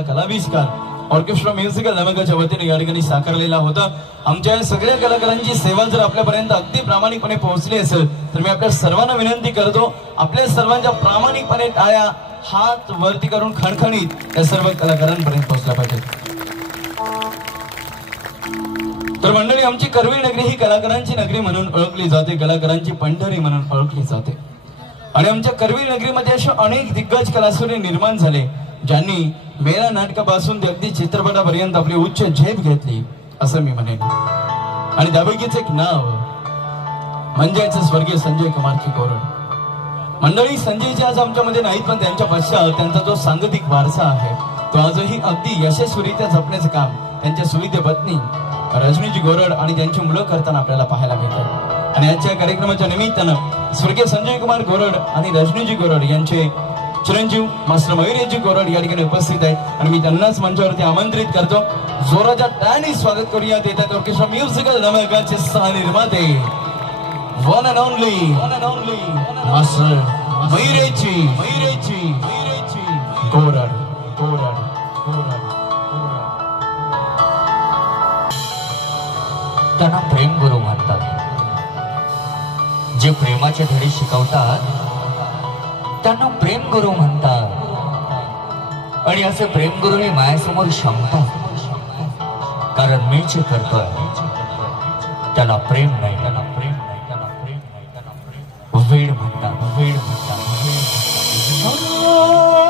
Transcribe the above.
हा कलाविष्कार. Orchestra musical नमकाच्या वतीने या ठिकाणी साकारलेला होता. आमच्या या सगळ्या कलाकारांची सेवा जर आपल्यापर्यंत अगदी प्रामाणिकपणे पोहोचली असेल तर मी आपल्या सर्वांना विनंती करतो आपल्या सर्वांच्या प्रामाणिकपणे टाळ्या हात वरती करून खणखणीत या सर्व कलाकारांपर्यंत पोहोचला पाहिजे तर मंडळी आमची करवीर नगरी ही कलाकारांची नगरी म्हणून ओळखली जाते कलाकारांची पंढरी म्हणून ओळखली जाते. आणि आमच्या करवीर नगरीमध्ये असे अनेक दिग्गज कलासुरे निर्माण झाले. ज्यांनी मेळा नाटकापासून ते अगदी चित्रपटापर्यंत आपली उच्च झेप घेतली असं मी म्हणेन. आणि त्यापैकीच एक नाव म्हणजेच स्वर्गीय संजय कुमार कोरड. मंडळी संजयजी आज आमच्यामध्ये नाहीत पण त्यांच्या पश्चात त्यांचा जो सांगतिक वारसा आहे तो आजही अगदी यशस्वीरित्या जपण्याचं काम त्यांच्या सुविधे पत्नी रजनीजी गोरड आणि त्यांची मुलं करताना आपल्याला पाहायला मिळतात आणि आजच्या कार्यक्रमाच्या निमित्तानं स्वर्गीय संजय कुमार गोरड आणि रजनीजी गोरड यांचे चिरंजीव मास्टर मयुरेजी गोरड या ठिकाणी उपस्थित आहेत आणि मी त्यांनाच मंचावरती आमंत्रित करतो. जोराच्या टाळ्याने स्वागत करूयात येतात ऑर्केस्ट्रा म्युझिकल नामकाचे सहनिर्माते. One and only one and only master Mayureji. Mayureji Mayureji Gorad Gorad Gorad त्यांना प्रेम गुरु म्हणतात जे प्रेमाचे धडे शिकवतात त्यांना प्रेम गुरु म्हणतात. आणि असे प्रेमगुरु हे मायासमोर क्षमता कारण मी जे करतोय त्याला प्रेम नाही. त्याला प्रेम नाही. त्याला प्रेम नाही. त्याला प्रेम वेळ म्हणतात वेळ म्हणतात वेळ म्हणतात.